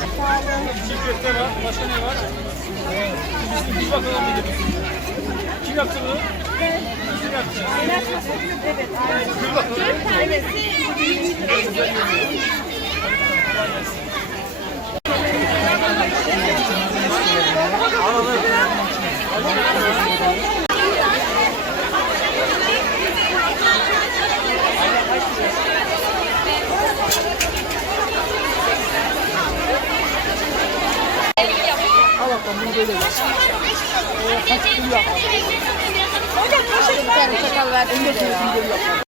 şu. Çiğ köfte var. Başka ne var? Bizim bir bakalım bir. Kim yaptı bunu? Kim yaptı? Evet. Bir bakalım. Dört tanesi. Alalım. Alalım. Al bakalım bunu böyle. Kaç kilo yapalım. Hocam kaç kilo yapalım. Bir tane çakal verdim. Bir tane.